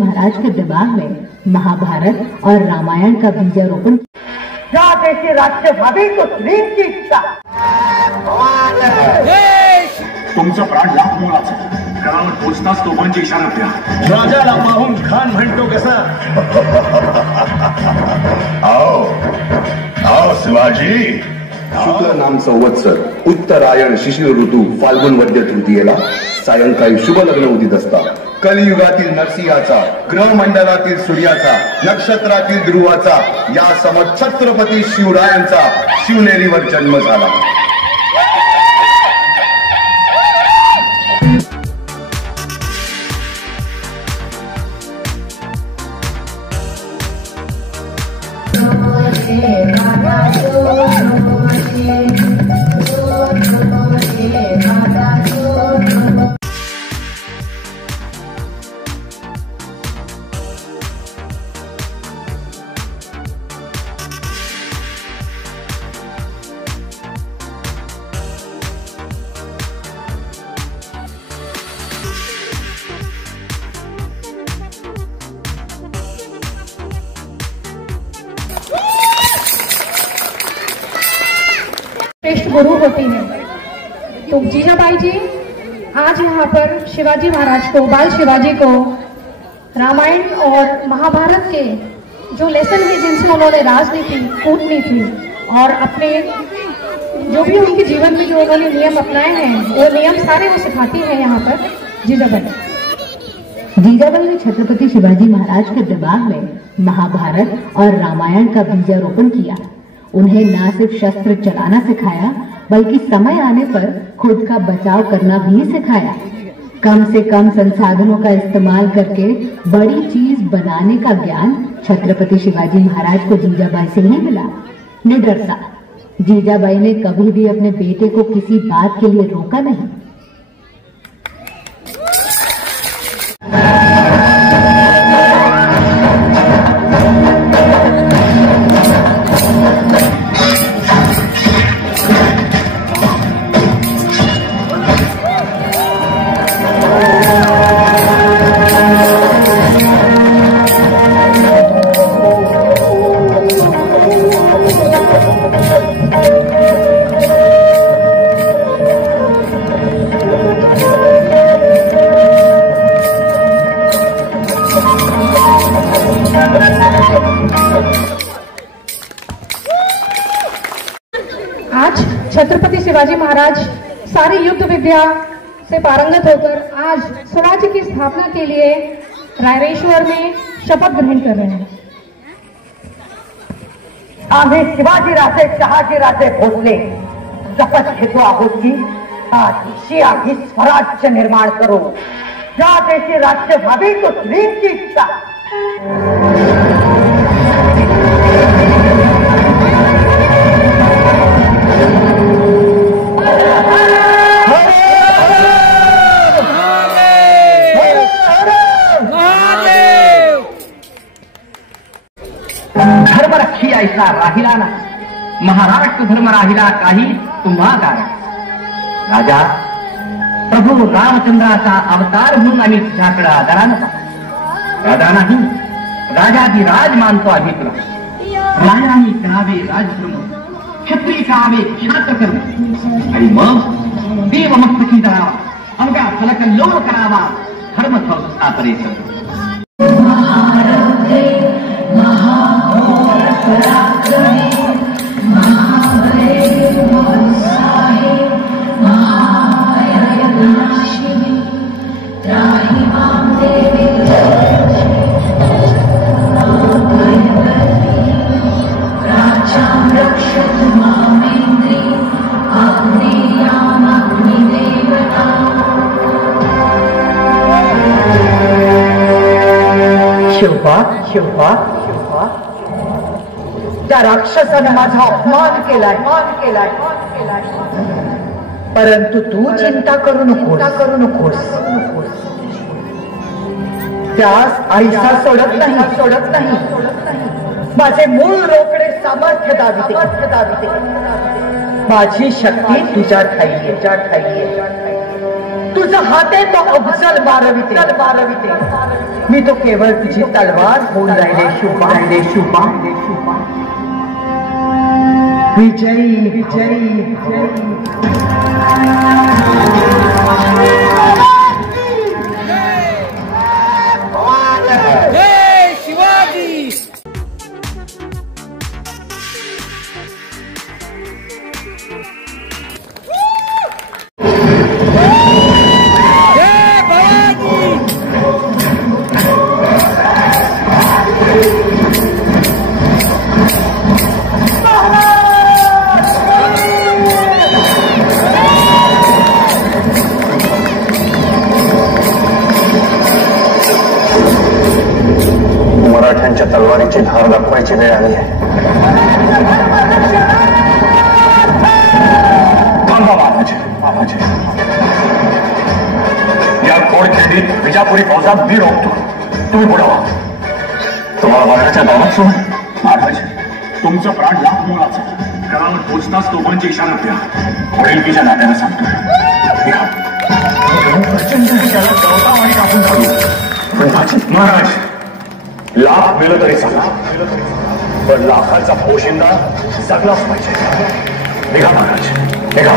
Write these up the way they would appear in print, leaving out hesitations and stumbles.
महाराज के दिमाग में महाभारत और रामायण का बीजारोपण। ज्या देशी राज्य व्हावे तो स्त्रीची इच्छा। तुमचा प्राण लाख मोलाचा, घरावर पोचताच तोफांची इशारा द्या। राजाला पाहून खान म्हणतो कसा? आओ आओ शिवाजी। शुक्ल नाम संवत्सर उत्तरायण शिशिर ऋतू फाल्गुन वद्य तृतीयेला सायंकाळी शुभ लग्न उदित असता कलियुगातील नरसिंहाचा, ग्रहमंडलातील सूर्याचा, नक्षत्रातील ध्रुवाचा या समछत्रपती शिवरायांचा शिवनेरीवर जन्म झाला। श्रेष्ठ गुरु होती है। तो जीजाबाई जी आज यहाँ पर शिवाजी महाराज को, बाल शिवाजी को रामायण और महाभारत के जो लेसन है जिनसे उन्होंने राजनीति, कूटनीति और अपने जो भी उनके जीवन में जो उन्होंने नियम अपनाए हैं वो नियम सारे वो सिखाती हैं यहाँ पर जीजाबाई। जीजाबाई ने छत्रपति शिवाजी महाराज के दिमाग में महाभारत और रामायण का बीजारोपण किया। उन्हें न सिर्फ शस्त्र चलाना सिखाया बल्कि समय आने पर खुद का बचाव करना भी सिखाया। कम से कम संसाधनों का इस्तेमाल करके बड़ी चीज बनाने का ज्ञान छत्रपति शिवाजी महाराज को जीजाबाई से ही मिला। निडरता। जीजाबाई ने कभी भी अपने बेटे को किसी बात के लिए रोका नहीं। आज छत्रपति शिवाजी महाराज सारी युद्ध विद्या से पारंगत होकर आज स्वराज्य की स्थापना के लिए रायरेश्वर में शपथ ग्रहण कर रहे हैं। आम्ही शिवाजीराजे शहाजीराजे भोसले शपथ घेतो आहोत की आजची आम्ही स्वराज्य निर्माण करू। ज्या देशी राज्य व्हावे तो स्त्रीची इच्छा। धर्म रखी ऐसा राहिला ना, महाराष्ट्र धर्म राहिला काही तुम्हा कारण। राजा प्रभू रामचंद्राचा अवतार म्हणून आम्ही तुझ्याकडे आदरानं पाहतो। राजा नाही, राजाधिराज मानतो आम्ही तुला। राजांनी करावे राजधर्म, क्षत्रिय करावे क्षात्रकर्म आणि मग देवमस्तकी धरावा, अवघा फलकल्लोळ करावा, धर्म स्थापनेचं। शिवबा शिवबा शिवबा, त्या राक्षसाने माझा अपमान केलाय, परंतु तू चिंता करू नकोस। त्यास आईसा सोडत नाही। माझे मूळ रोकडे सामर्थ्य दाविते। माझी शक्ती तुझ्या ठाई आहे। तू तुझं हाते तो अफजल मारविते मी तो केवळ तुझी तलवार होऊन राहिले शुभा विजयी मराठ्यांच्या तलवारीची धार दाखवायची वेळ आली आहे. थांबा बाबाजी. या घोडखेडीत विजापुरी फौजात मी रोखतो. तुम्ही बुडावा. तुम्हाला मराठ्याच्या गावात सोड. महाराज, तुमचं प्राण लाख मोलाचं. गडावर पोचताच तोफांची इशारा द्या. वडिलकीच्या नात्यानं सांगतोय. कापून काढू. पण महाराज, लाख मेलं तरी सांगा, पण लाखाचा पोशिंदा जगलाच पाहिजे. निघा महाराज, निघा.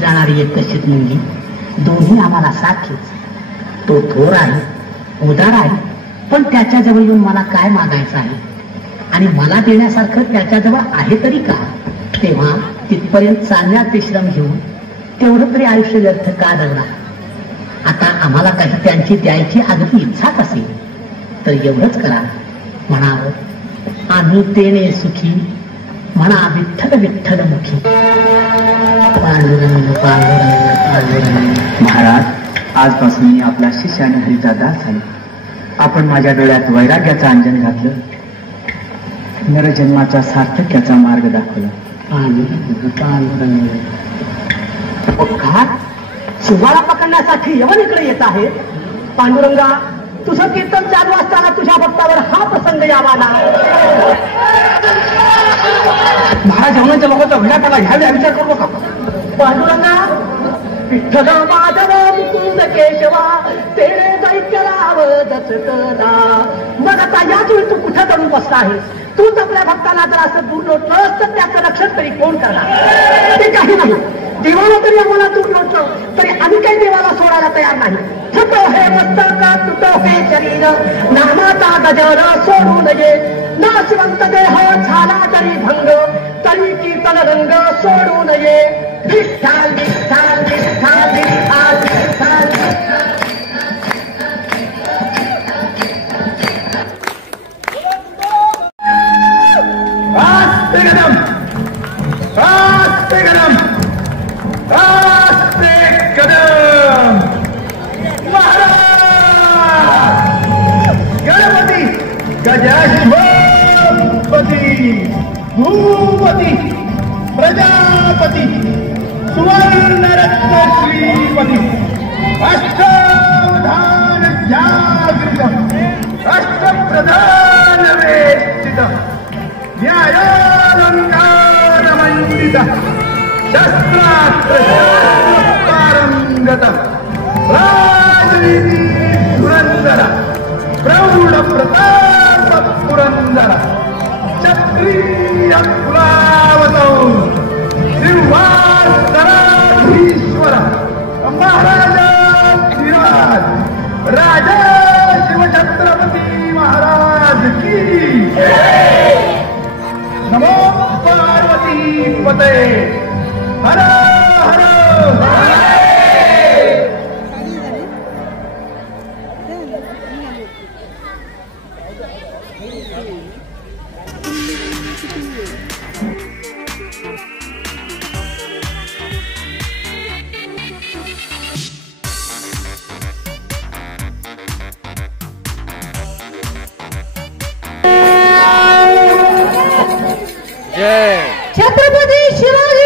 जाणारी एक कशीच मुलगी, दोन्ही आम्हाला सारखीच. तो थोर आहे, उदार आहे, पण त्याच्याजवळ येऊन मला काय मागायचं आहे आणि मला देण्यासारखं त्याच्याजवळ आहे तरी का? तेव्हा तिथपर्यंत चालण्यात विश्राम घेऊन तेवढं तरी आयुष्य व्यर्थ का जगणार? आता आम्हाला काही त्यांची द्यायची अगदी इच्छाच असेल तर एवढंच करा, म्हणावं आम्ही तेने सुखी, म्हणा विठ्ठल विठ्ठल मुखी. पांडुरंग पांडुरंग पांडुरंग. महाराज, आजपासून मी आपला शिष्य आणि हरीचा दास झालो. आपण माझ्या डोळ्यात वैराग्याचं अंजन घातलं, नरजन्माचा सार्थक्याचा मार्ग दाखवला. पांडुरंग पांडुरंग. काय शिवाला पकडण्यासाठी यवन इकडे येत आहे? पांडुरंगा, तुझं कीर्तन चालू असताना तुझ्या भक्तावर हा प्रसंग यावाला. महाराज जेवणाच्या लोकांचा भेडा पडला, ह्या विचार करू नका. पांडुरंगा, विठ्ठल माधव मुकुंद केशवा, तेरे दैत्य रावदच कदा. मग आता याच वेळी तू कुठं जाऊन बसला आहेस? तूच आपल्या भक्ताला जर असं दूर लोटलंस तर त्याचं रक्षण तरी कोण करणार? ते काही नाही. देवाला तरी आम्हाला दूर लोटलं तरी आम्ही काही देवाला सोडायला तयार नाही. फुटो हे मस्तक, तुटो हे शरीर, नामाचा गजर सोडू नये. नाशवंत देह झाला तरी भंग, तरी कीर्तन रंग सोडू नये. विठ्ठल विठ्ठल विठ्ठल विठ्ठल विठ्ठल. आस्ते कदम, आस्ते कदम, आस्ते कदम. महाराज गणपती गजाधिपती भूपती प्रजापती सुवर्ण रत्न श्रीपती अष्टावधान जागृतम् राष्ट्रप्रधानवेष्टितम् न्यायालङ्कारमण्डितम् शस्त्रास्त्रपारङ्गतम् राजनीति धुरन्धर प्रौढप्रताप पुरन्दर क्षत्रिय कुलावतौ सिंहासनाधीश्वर महाराजाधिराज राजा शिवछत्रपती महाराज की नमो पार्वती पते हर हर छत्रपती शिवाजी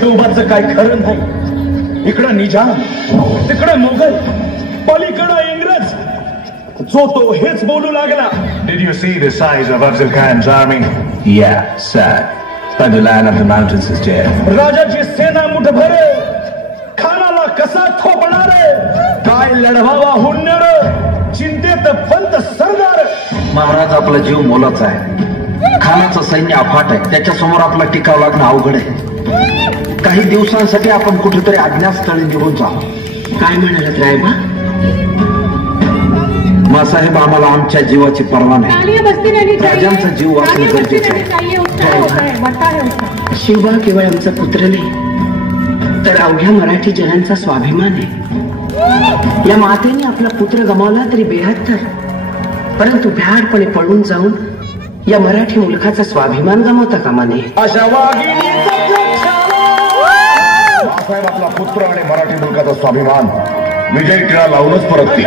शिवबाचं काय खरं नाही. इकडं निजाम, तिकडं मोगल, पलीकडं इंग्रज, जो तो हेच बोलू लागला. Did you see the size of Afzal Khan's army? Yeah, sir. But the land of the mountains is dead. राजाची सेना मुठभर, खानाला कसा थोपणार, काय लढवावा हुन्नर, चिंतेत पंत सरदार. महाराज आपला जीव मोलाचा आहे. खानाचं सैन्य अफाट आहे. त्याच्यासमोर आपला टिकाव लागणं अवघड आहे. काही दिवसांसाठी आपण कुठेतरी अज्ञातस्थळी निघून जाऊ. काय म्हणालात रायबा? मासाहेब आम्हाला आमच्या जीवाची पर्वा नाही. राजांचा जीव वाचणं गरजेचं आहे. शिवबा केवळ आमचा पुत्र नाही तर अवघ्या मराठी जनांचा स्वाभिमान आहे. या मातेने आपला पुत्र गमावला तरी 72, परंतु भ्याडपणे पळून जाऊन या मराठी मुलखाचा स्वाभिमान गमावता कामा नये. अशा साहेब आपला पुत्र आणि मराठी मुलकाचा स्वाभिमान विजय टिळा लावूनच परततील.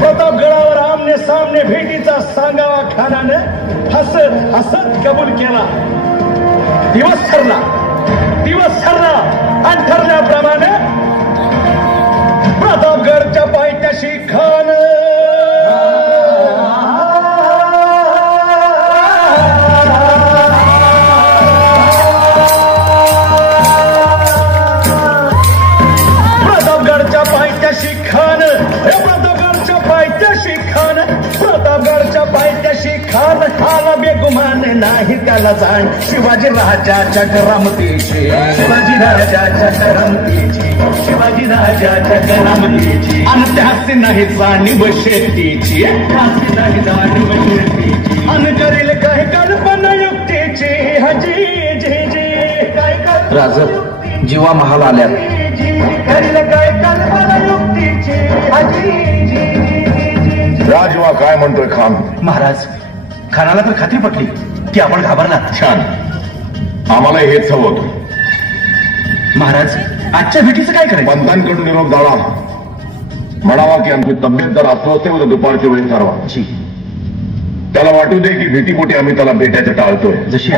प्रतापगडावर आमने सामने भेटीचा सांगावा खानाने हसत हसत कबूल केला. दिवस ठरला आणि ठरल्याप्रमाणे प्रतापगडच्या पायथ्याशी खान प्रतापगडच्या पायथ्याशी खान, प्रतापगडच्या पायथ्याशी खान, आला बेगुमान नाही त्याला जाण. शिवाजी राजाच्या करामतीची, शिवाजी राजाच्या करामतीची, शिवाजी राजाच्या करामतीची. आणि त्याची नाही जाणीव शेतीची, त्याची नाही जाणीव शेतीची. आणि करील काय कल्पना युक्तीची. हजी जी जी काय राजत जीवा महाल आल्या. करील काय कल्पना युक्तीची. हजी राजवा काय म्हणतोय खान? महाराज, खानाला तर खात्री पटली की आपण घाबरणार. छान, आम्हाला हेच हवं होतं. महाराज, आजच्या भेटीचं काय करायचं? पंतांकडून निरोप द्यावा, म्हणावा की आमची तब्येत जर अस्वस्थ आहे, दुपारच्या वेळी ठरवा. त्याला वाटू दे की भीतीपोटी आम्ही त्याला भेटायचं टाळतोय. जशी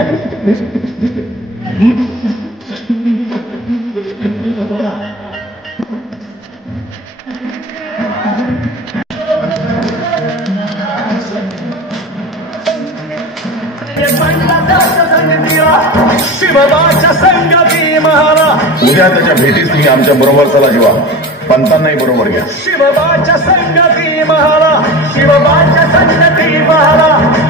शिवबाच्या संगती महाराज. उद्या त्याच्या भेटीस तुम्ही आमच्या बरोबर चला. जेव्हा पंतांनाही बरोबर घ्या. शिवबाच्या संगती महाराज, शिवबाच्या संगती महाराज.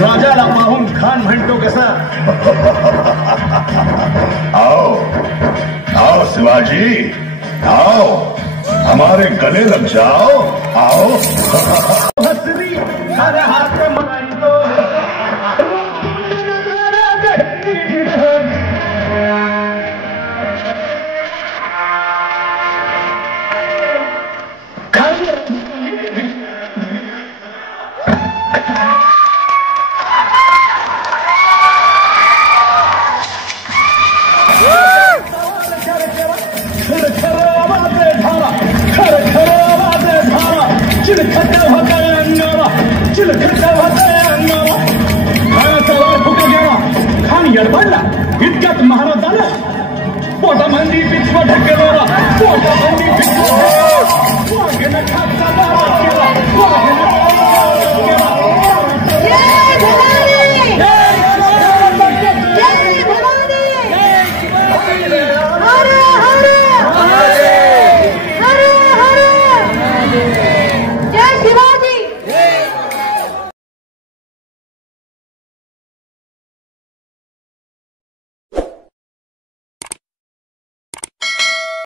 राजाला पाहून खान म्हणतो कसा? आओ आओ शिवाजी, आओ हमारे गले लग जाओ. आओ हसरी हर हाथ मानतो. खर खर आवाज धारा, खर खर आवाज धारा, चिडखर